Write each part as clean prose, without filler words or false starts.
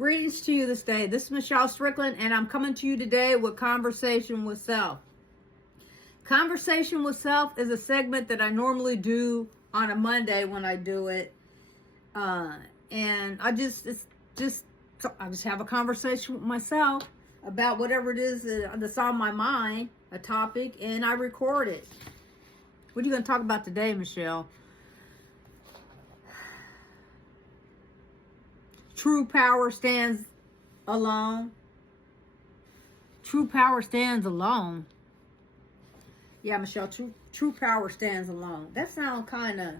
Greetings to you this day. This is Michelle Strickland, and I'm coming to you today with Conversation with Self. Conversation with Self is a segment that I normally do on a Monday when I do it. And I just have a conversation with myself about whatever it is that's on my mind, a topic, and I record it. What are you going to talk about today, Michelle? True power stands alone. True power stands alone. Yeah, Michelle, true power stands alone. That sounds kind of...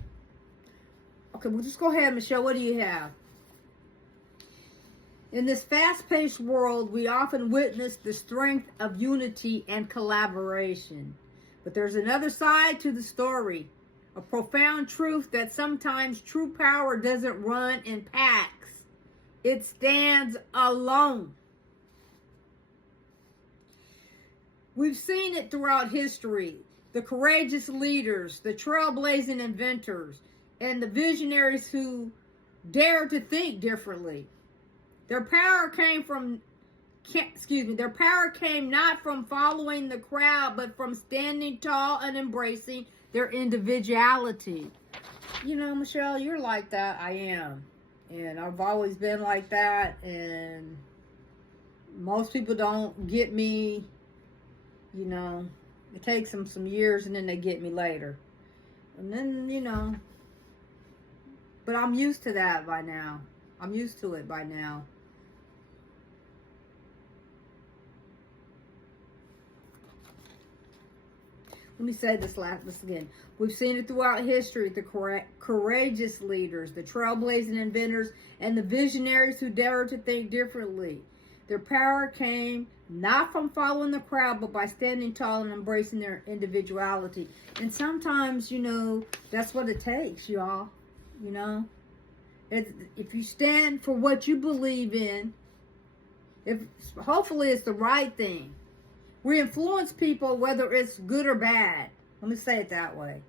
Okay, well, just go ahead, Michelle. What do you have? In this fast-paced world, we often witness the strength of unity and collaboration. But there's another side to the story. A profound truth that sometimes true power doesn't run in packs. It stands alone. We've seen it throughout history. The courageous leaders, the trailblazing inventors, and the visionaries who dare to think differently. Their power came not from following the crowd, but from standing tall and embracing their individuality. You know, Michelle, you're like that. I am. And I've always been like that. And most people don't get me, you know. It takes them some years and then they get me later. And then, you know. But I'm used to that by now. I'm used to it by now. Let me say this again. We've seen it throughout history. The courageous leaders, the trailblazing inventors, and the visionaries who dare to think differently. Their power came not from following the crowd, but by standing tall and embracing their individuality. And sometimes, you know, that's what it takes, y'all. You know? If you stand for what you believe in, hopefully it's the right thing. We influence people whether it's good or bad. Let me say it that way.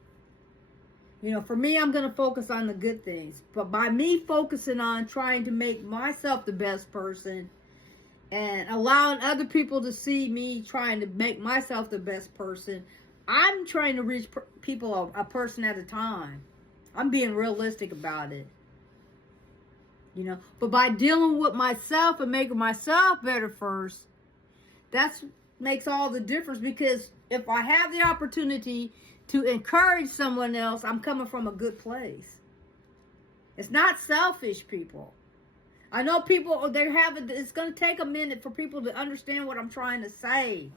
You know, for me, I'm going to focus on the good things. But by me focusing on trying to make myself the best person and allowing other people to see me trying to make myself the best person, I'm trying to reach people a person at a time. I'm being realistic about it. You know, but by dealing with myself and making myself better first, that's makes all the difference, because if I have the opportunity to encourage someone else, I'm coming from a good place. It's not selfish, people. I know people, it's going to take a minute for people to understand what I'm trying to say.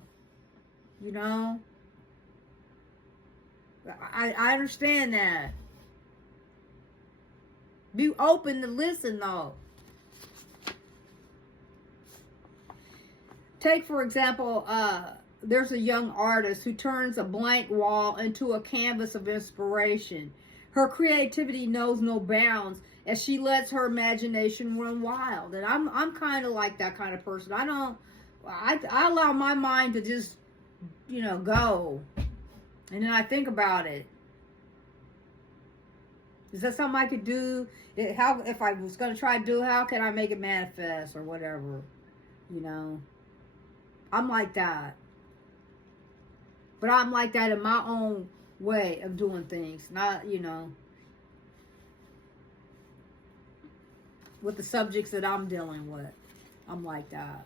You know? I understand that. Be open to listen, though. Take, for example, there's a young artist who turns a blank wall into a canvas of inspiration. Her creativity knows no bounds as she lets her imagination run wild. And I'm kind of like that kind of person. I allow my mind to just, you know, go. And then I think about it. Is that something I could do? If I was going to try to do, how can I make it manifest or whatever, you know? I'm like that. But I'm like that in my own way of doing things. Not, you know, with the subjects that I'm dealing with. I'm like that.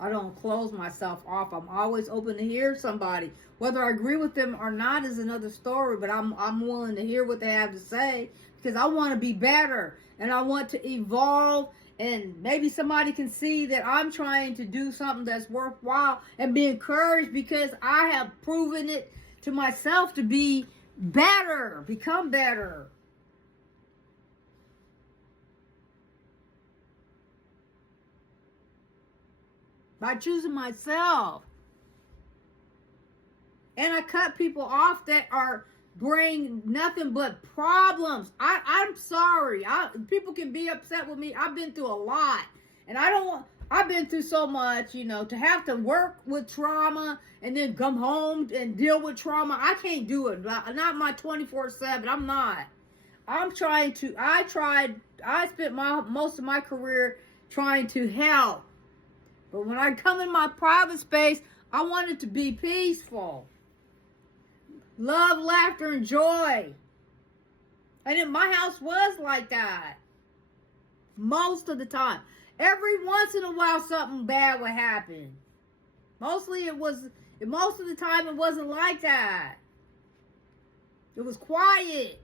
I don't close myself off. I'm always open to hear somebody. Whether I agree with them or not is another story. But I'm willing to hear what they have to say. Because I want to be better. And I want to evolve. And maybe somebody can see that I'm trying to do something that's worthwhile and be encouraged, because I have proven it to myself to be better, become better. By choosing myself. And I cut people off that bring nothing but problems. I'm sorry. People can be upset with me. I've been through a lot. And I've been through so much, you know, to have to work with trauma and then come home and deal with trauma. I can't do it. Not my 24/7. I'm not. I spent most of my career trying to help. But when I come in my private space, I want it to be peaceful. Love, laughter, and joy. And in my house was like that. Most of the time. Every once in a while something bad would happen. Most of the time it wasn't like that. It was quiet.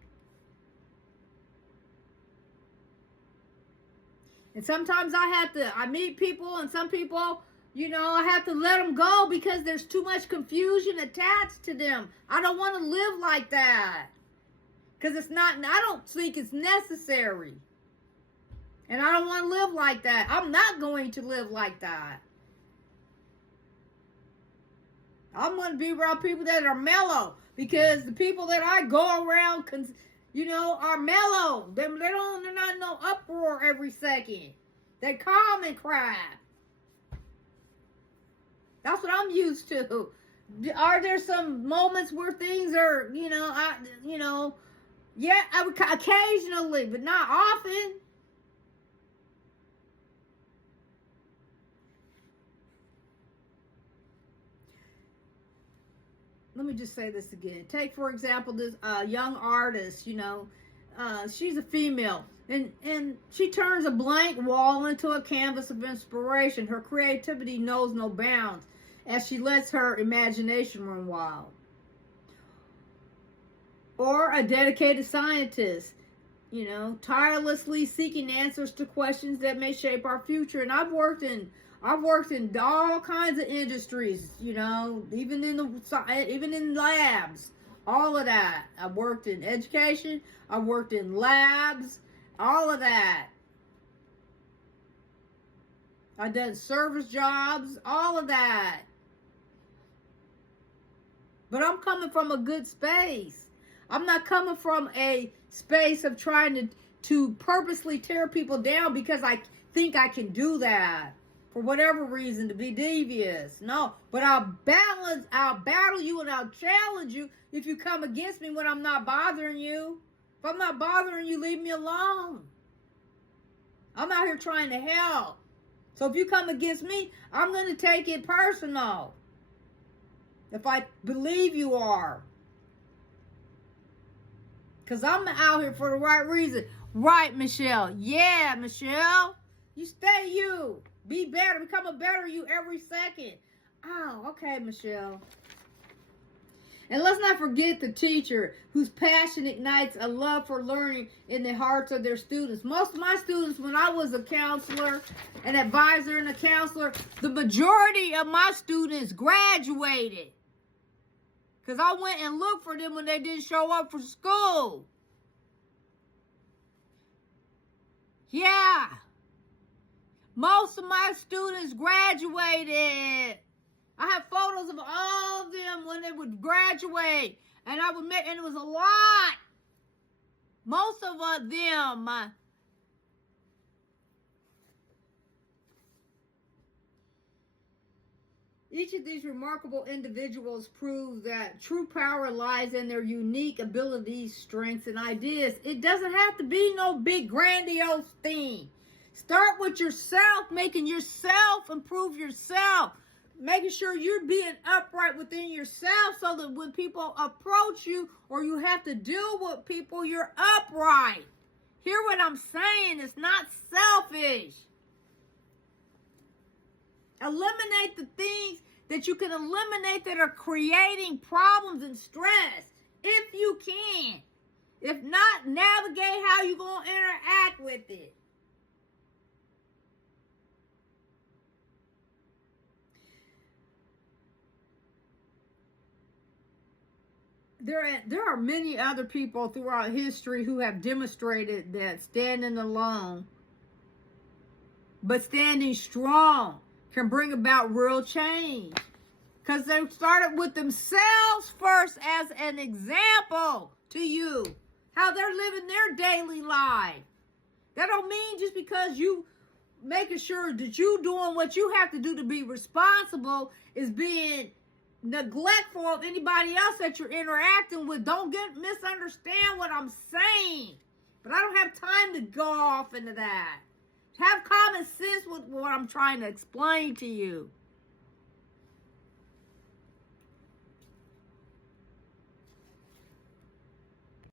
And sometimes I meet people, and some people, I have to let them go because there's too much confusion attached to them. I don't want to live like that. Because I don't think it's necessary. And I don't want to live like that. I'm not going to live like that. I'm going to be around people that are mellow. Because the people that I go around, are mellow. They're not in no uproar every second. They're calm and crap. That's what I'm used to. Are there some moments where things are, occasionally, but not often. Let me just say this again. Take, for example, this young artist, she's a female. And she turns a blank wall into a canvas of inspiration. Her creativity knows no bounds as she lets her imagination run wild. Or a dedicated scientist, tirelessly seeking answers to questions that may shape our future. And I've worked in all kinds of industries, even in labs, all of that. I've worked in education, I've worked in labs, all of that. I've done service jobs, all of that. But I'm coming from a good space. I'm not coming from a space of trying to purposely tear people down because I think I can do that. For whatever reason, to be devious. No, but I'll battle you and I'll challenge you if you come against me when I'm not bothering you. If I'm not bothering you, leave me alone. I'm out here trying to help. So if you come against me, I'm going to take it personal. If I believe you are. Because I'm out here for the right reason. Right, Michelle? Yeah, Michelle. You stay you. Be better. Become a better you every second. Oh, okay, Michelle. And let's not forget the teacher whose passion ignites a love for learning in the hearts of their students. Most of my students, when I was a counselor, an advisor and a counselor, the majority of my students graduated. Because I went and looked for them when they didn't show up for school. Yeah. Most of my students graduated. I have photos of all of them when they would graduate. And it was a lot. Most of them. Each of these remarkable individuals proves that true power lies in their unique abilities, strengths, and ideas. It doesn't have to be no big grandiose thing. Start with yourself, making yourself improve yourself. Making sure you're being upright within yourself so that when people approach you or you have to deal with people, you're upright. Hear what I'm saying? It's not selfish. Eliminate the things that you can eliminate that are creating problems and stress, if you can. If not, navigate how you're going to interact with it. There are many other people throughout history who have demonstrated that standing alone, but standing strong, can bring about real change. Because they started with themselves first as an example to you. How they're living their daily life. That don't mean just because you making sure that you doing what you have to do to be responsible is being neglectful of anybody else that you're interacting with. Don't misunderstand what I'm saying. But I don't have time to go off into that. Have common sense what I'm trying to explain to you.